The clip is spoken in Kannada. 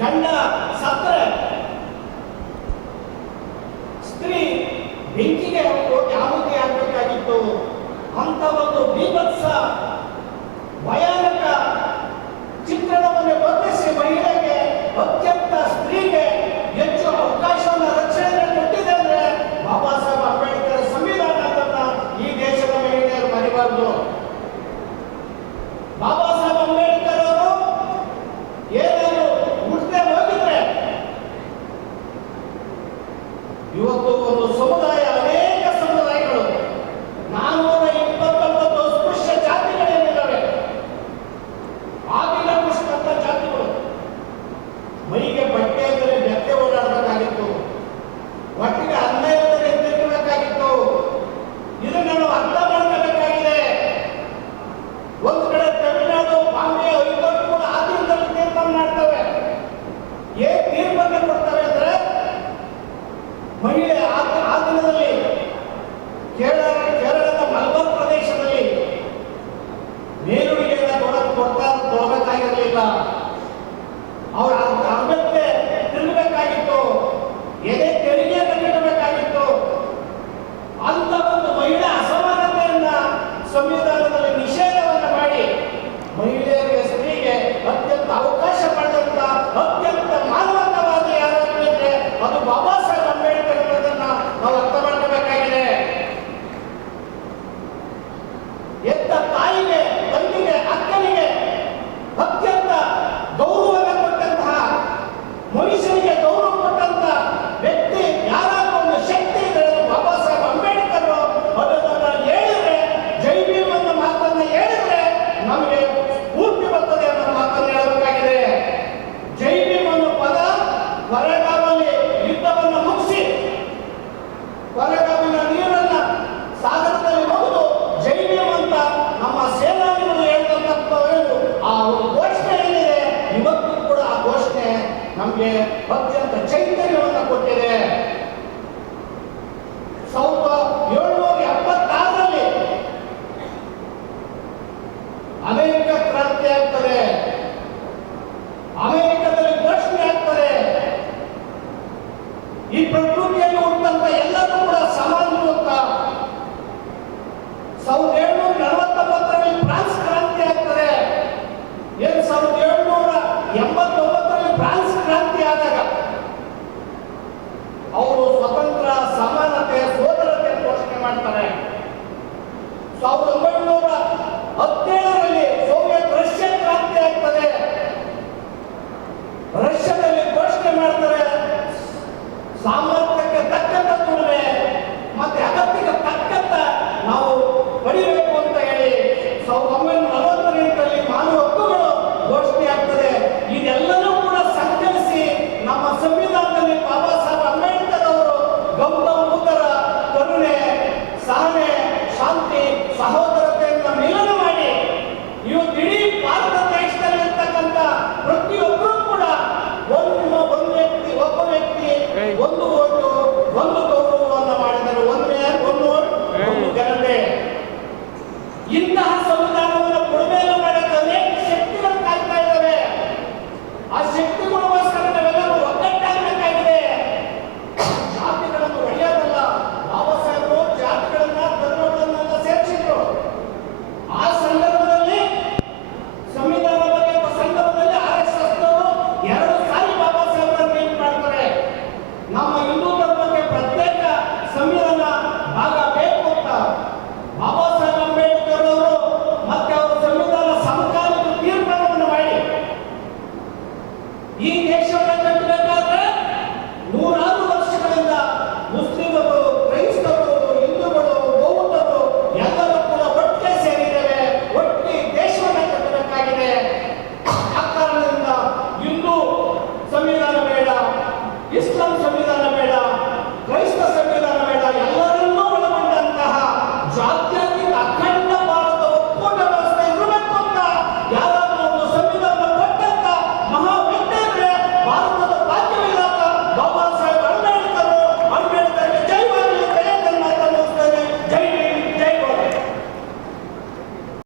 ಗಂಡ ಸತ್ತರೆ ಸ್ತ್ರೀ ಬೆಂಕಿಗೆ ಹೋಗಿ ಆಹುತಿ ಆಗಬೇಕಾಗಿತ್ತು. ಅಂತ ಒಂದು ಬೀಭತ್ಸ ಭಯಾನಕ ಚಿತ್ರಣವನ್ನು ವರ್ಣಿಸಿ ಮಹಿಳೆಗೆ ಅತ್ಯಂತ ಸ್ತ್ರೀಗೆ ಹೆಚ್ಚು ಅವಕಾಶವನ್ನು ರಕ್ಷಣೆ ಕೊಟ್ಟಿದೆ ಅಂದ್ರೆ ಬಾಬಾ ಸಾಹೇಬ್ ಅಂಬೇಡ್ಕರ್ ಸಂವಿಧಾನ ಅದನ್ನ ಈ ದೇಶದ ಮಹಿಳೆಯರು ಮರಿಬಾರದು. ಬಾಬಾ ಸಾಹೇಬ್ ಅಂಬೇಡ್ಕರ್ ಅವರು ಏನಾದ್ರು ಹುಟ್ಟದೆ ಹೋಗಿದ್ರೆ ಇವತ್ತು ಒಂದು ಸಮುದಾಯ, ಅನೇಕ ಸಮುದಾಯಗಳು 429 ಸ್ಪೃಶ್ಯ ಜಾತಿಗಳೇನಿದ್ದಾವೆ, ಆಗಿನ ಪುಷ್ಪಂತ ಜಾತಿಗಳು ಮೈಗೆ ಬಟ್ಟೆ ಅಂದರೆ ಬೆತ್ತೆ ಓಡಾಡಬೇಕಾಗಿತ್ತು, ಒಟ್ಟಿಗೆ ಅನ್ನ ಇಲ್ಲದೆ ತಿನ್ನಬೇಕಾಗಿತ್ತು. ಇದನ್ನು ನಾವು ಅರ್ಥ ಮಾಡ್ಕೋಬೇಕಾಗಿದೆ. ಒಂದು ಕಡೆ ತಮಿಳುನಾಡು, ಬಾಂಬೆ, ಹೈಕೋರ್ಟ್ ಕೂಡ ಆ ದಿನದಲ್ಲಿ ತೀರ್ಮಾನ ಮಾಡ್ತವೆ. ಏನ್ ತೀರ್ಮಾನ ಕೊಡ್ತವೆ ಅಂದ್ರೆ ಮಹಿಳೆ ಆ ದಿನದಲ್ಲಿ ಕೇರಳದ ಮಲಬಾರ್ ಪ್ರದೇಶದಲ್ಲಿ ಮೇಲುಡಿಗೆಯನ್ನು ಕೊಡಬೇಕಾಗಿರಲಿಲ್ಲ. ಅವ್ರ ಅರ್ಧಕ್ಕೆ ತಿರುಗಬೇಕಾಗಿತ್ತು, ಎದೆ ತೆರಿಗೆಯನ್ನು ನೀಡಬೇಕಾಗಿತ್ತು. ಅಂತ ಒಂದು ಮಹಿಳೆ ಅಸಮಾನತೆಯನ್ನ ಸಂವಿಧಾನದಲ್ಲಿ ನಿಷೇಧವನ್ನು ಮಾಡಿ ಮಹಿಳೆಯರಿಗೆ, ಸ್ತ್ರೀಗೆ ಅತ್ಯಂತ ಅವಕಾಶ ಪಡೆದಂತ ಅತ್ಯಂತ ಮಾನವತಾವಾದಿ ಯಾರಾದ್ರೂ ಇದ್ರೆ ಅದು ಬಾಬಾ ಸಾಹೇಬ್ ಅಂಬೇಡ್ಕರ್ ಅನ್ನೋದನ್ನ ನಾವು ಅರ್ಥ ಮಾಡ್ಕೋಬೇಕಾಗಿದೆ. ಎತ್ತ ತಾಯಿಗೆ, ತಂಗಿಗೆ, ಅಕ್ಕನಿಗೆ ಅತ್ಯಂತ ಗೌರವವನ್ನು ಕೊಟ್ಟಂತಹ, ಮನುಷ್ಯನಿಗೆ ಗೌರವ ಕೊಟ್ಟಂತ ವ್ಯಕ್ತಿ ಯಾರಾದ್ರೂ ಒಂದು ಶಕ್ತಿ ಇದ್ರೆ ಅದು ಬಾಬಾ ಸಾಹೇಬ್ ಅಂಬೇಡ್ಕರ್ ಅನ್ನೋದನ್ನ ಹೇಳಿದ್ರೆ, ಜೈ ಭೀಮ್ ಅನ್ನೋ ಮಾತನ್ನ ಹೇಳಿದ್ರೆ ನಮಗೆ ಸ್ಫೂರ್ತಿ ಬರ್ತದೆ ಅನ್ನೋ ಮಾತನ್ನು ಹೇಳಬೇಕಾಗಿದೆ. ಜೈ ಭೀಮ್ ಅನ್ನೋ ಪದ ಕೊರೆಗಾವಲ್ಲಿ ಯುದ್ಧವನ್ನು ಮುಗಿಸಿ ಕೊರೆಗಾವಿನ ನೀರನ್ನ ಸಾಗರದಲ್ಲಿ ಹೋಗುದು ಜೈ ಭೀಮ್ ಅಂತ ನಮ್ಮ ಸೇನಾನಿಗಳು ಹೇಳಿದಂತ ಆ ಒಂದು ಘೋಷಣೆ ಏನಿದೆ, ಇವತ್ತು ಕೂಡ ಆ ಘೋಷಣೆ ನಮಗೆ ಅತ್ಯಂತ ಚೈತನ್ಯವನ್ನು ಕೊಟ್ಟಿದೆ.